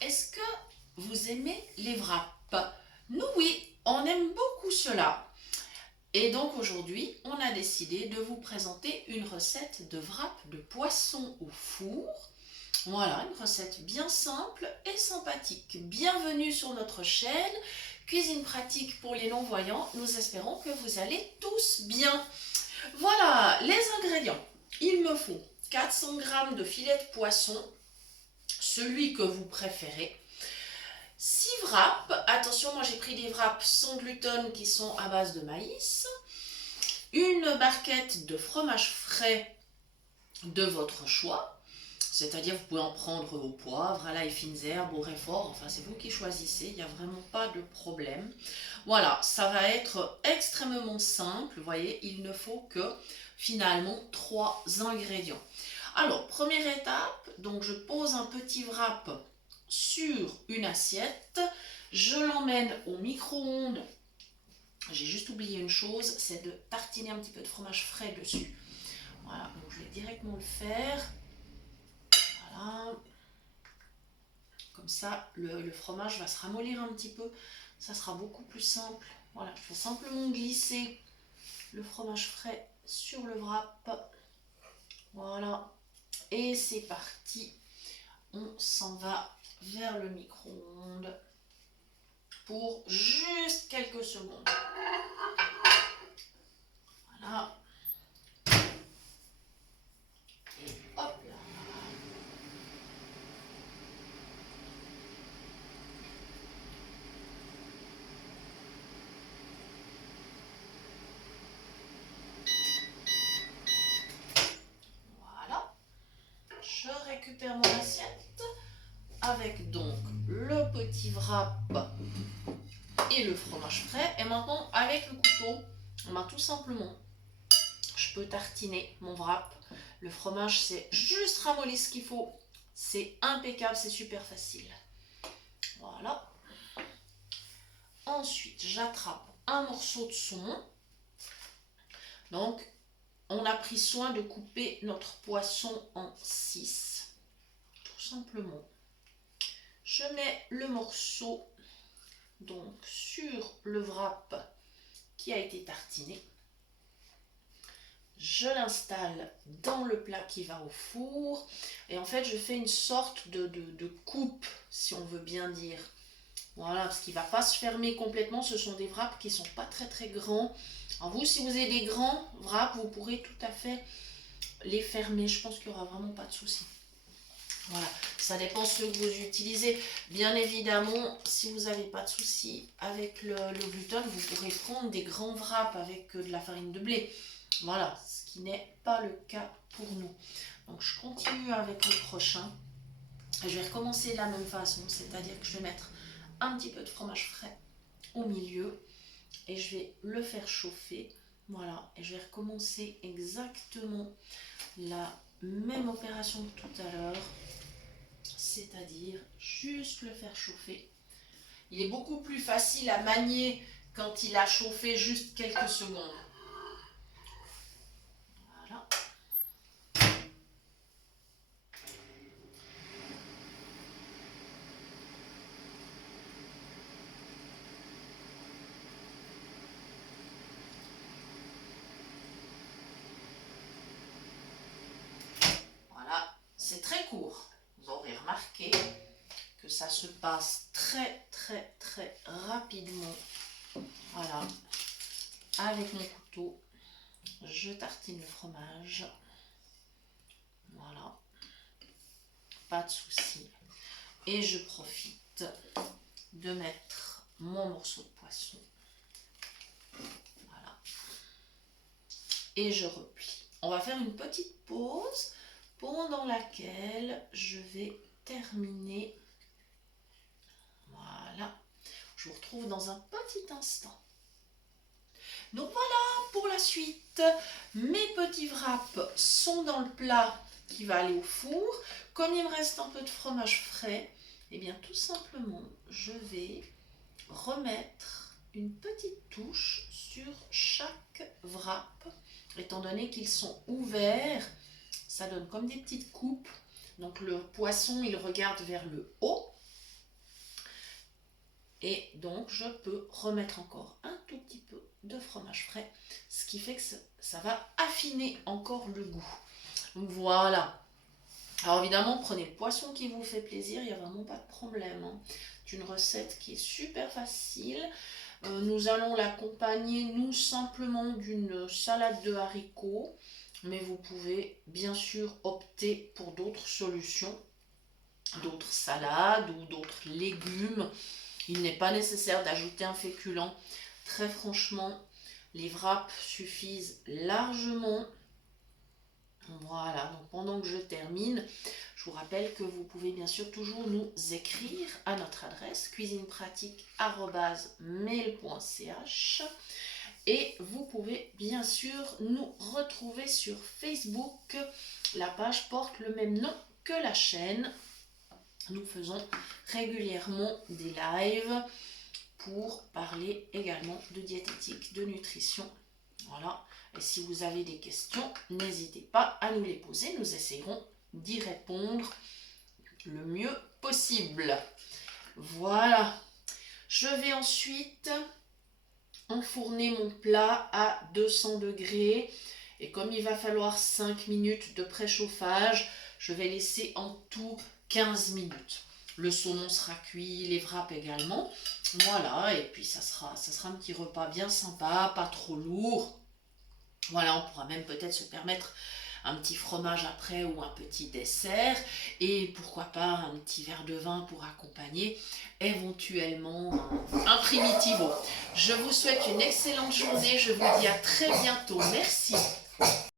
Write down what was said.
Est-ce que vous aimez les wraps? Nous, oui, on aime beaucoup cela. Et donc aujourd'hui, on a décidé de vous présenter une recette de wrap de poisson au four. Voilà, une recette bien simple et sympathique. Bienvenue sur notre chaîne Cuisine pratique pour les non-voyants. Nous espérons que vous allez tous bien. Voilà, les ingrédients. Il me faut 400 g de filet de poisson, celui que vous préférez. 6 wraps, attention, moi j'ai pris des wraps sans gluten qui sont à base de maïs. Une barquette de fromage frais de votre choix, c'est-à-dire vous pouvez en prendre au poivre, à l'ail, fines herbes, au réfort, enfin c'est vous qui choisissez, il n'y a vraiment pas de problème. Voilà, ça va être extrêmement simple, vous voyez, il ne faut que finalement 3 ingrédients. Alors, première étape, donc je pose un petit wrap sur une assiette, je l'emmène au micro-ondes. J'ai juste oublié une chose, c'est de tartiner un petit peu de fromage frais dessus. Voilà, donc je vais directement le faire. Voilà. Comme ça, le fromage va se ramollir un petit peu. Ça sera beaucoup plus simple. Voilà, je vais simplement glisser le fromage frais sur le wrap. Voilà. Et c'est parti. On s'en va vers le micro-ondes pour juste quelques secondes. Voilà. Et hop là. Voilà. Je récupère mon assiette avec donc le petit wrap et le fromage frais. Et maintenant, avec le couteau, on va tout simplement, je peux tartiner mon wrap. Le fromage, c'est juste ramolli ce qu'il faut. C'est impeccable, c'est super facile. Voilà. Ensuite, j'attrape un morceau de saumon. Donc, on a pris soin de couper notre poisson en 6. Tout simplement. Je mets le morceau donc sur le wrap qui a été tartiné. Je l'installe dans le plat qui va au four. Et en fait, je fais une sorte de coupe, si on veut bien dire. Voilà, parce qu'il ne va pas se fermer complètement. Ce sont des wraps qui ne sont pas très très grands. Alors vous, si vous avez des grands wraps, vous pourrez tout à fait les fermer. Je pense qu'il n'y aura vraiment pas de souci. Voilà, ça dépend ce que vous utilisez. Bien évidemment, si vous n'avez pas de souci avec le gluten, vous pourrez prendre des grands wraps avec de la farine de blé. Voilà, ce qui n'est pas le cas pour nous. Donc je continue avec le prochain. Et je vais recommencer de la même façon, c'est-à-dire que je vais mettre un petit peu de fromage frais au milieu et je vais le faire chauffer. Voilà, et je vais recommencer exactement la même opération que tout à l'heure, c'est-à-dire juste le faire chauffer. Il est beaucoup plus facile à manier quand il a chauffé juste quelques secondes. Voilà. Voilà, c'est très court. Vous aurez remarqué que ça se passe très très très rapidement. Voilà, avec mon couteau, je tartine le fromage. Voilà, pas de souci. Et je profite de mettre mon morceau de poisson. Voilà. Et je replie. On va faire une petite pause pendant laquelle je vais terminer. Voilà. Je vous retrouve dans un petit instant. Donc voilà pour la suite. Mes petits wraps sont dans le plat qui va aller au four. Comme il me reste un peu de fromage frais, et bien tout simplement, je vais remettre une petite touche sur chaque wrap. Étant donné qu'ils sont ouverts, ça donne comme des petites coupes. Donc le poisson, il regarde vers le haut. Et donc, je peux remettre encore un tout petit peu de fromage frais, ce qui fait que ça va affiner encore le goût. Voilà. Alors évidemment, prenez le poisson qui vous fait plaisir, il n'y a vraiment pas de problème, hein. C'est une recette qui est super facile. Nous allons l'accompagner, nous, simplement d'une salade de haricots. Mais vous pouvez bien sûr opter pour d'autres solutions, d'autres salades ou d'autres légumes. Il n'est pas nécessaire d'ajouter un féculent. Très franchement, les wraps suffisent largement. Voilà, donc pendant que je termine, je vous rappelle que vous pouvez bien sûr toujours nous écrire à notre adresse cuisinepratique@mail.ch et vous pouvez bien sûr nous retrouver sur Facebook. La page porte le même nom que la chaîne. Nous faisons régulièrement des lives pour parler également de diététique, de nutrition. Voilà. Et si vous avez des questions, n'hésitez pas à nous les poser. Nous essayerons d'y répondre le mieux possible. Voilà. Je vais ensuite enfourner mon plat à 200 degrés. Et comme il va falloir 5 minutes de préchauffage, je vais laisser en tout 15 minutes. Le saumon sera cuit, les wraps également. Voilà, et puis ça sera un petit repas bien sympa, pas trop lourd. Voilà, on pourra même peut-être se permettre un petit fromage après ou un petit dessert. Et pourquoi pas un petit verre de vin pour accompagner, éventuellement un primitivo. Je vous souhaite une excellente journée, je vous dis à très bientôt. Merci.